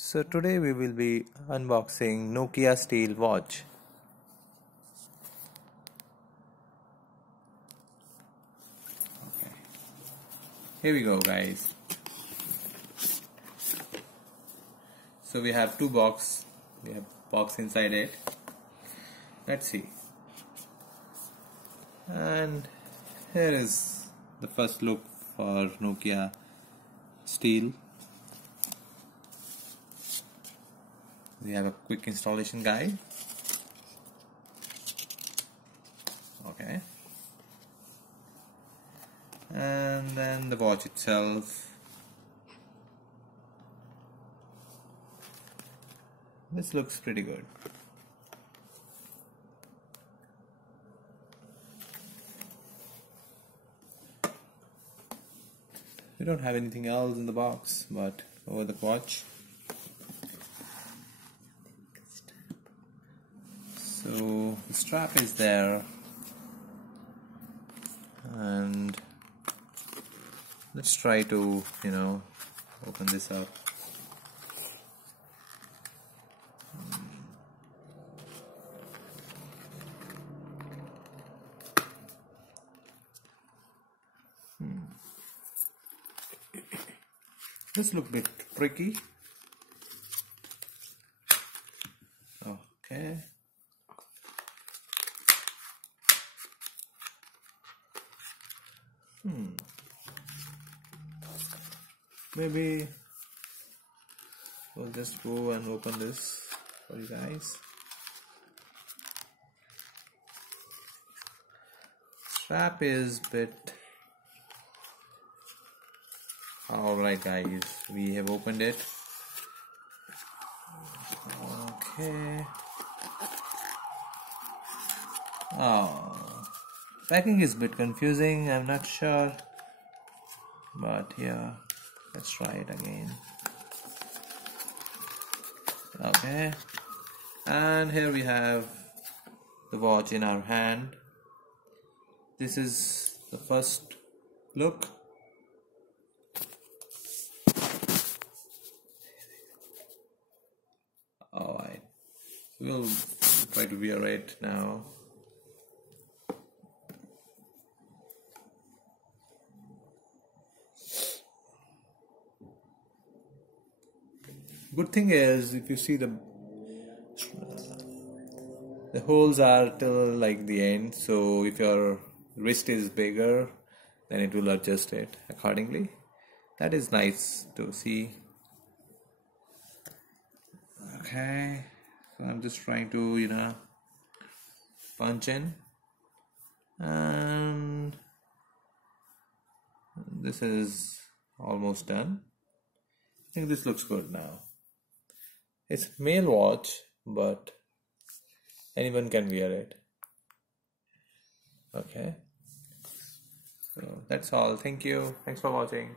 So today we will be unboxing Nokia steel watch. Okay. Here we go, guys. So we have two box. We have box inside it. Let's see. And here is the first look for Nokia steel. We have a quick installation guide. Okay. And then the watch itself. This looks pretty good. We don't have anything else in the box but over the watch. So the strap is there, and let's try to open this up. This looks a bit tricky. Okay. Maybe we'll just go and open this for you guys. Strap is bit alright, guys. We have opened it. Okay. Oh, packing is a bit confusing. I'm not sure, but yeah, let's try it again. Okay, and here we have the watch in our hand. This is the first look. Alright, we'll try to wear it now. Good thing is, if you see the holes are till like the end, so if your wrist is bigger, then it will adjust it accordingly. That is nice to see. Okay, so I'm just trying to punch in, and this is almost done. I think this looks good now. It's male watch, but anyone can wear it. Okay, so that's all. Thank you. Thanks for watching.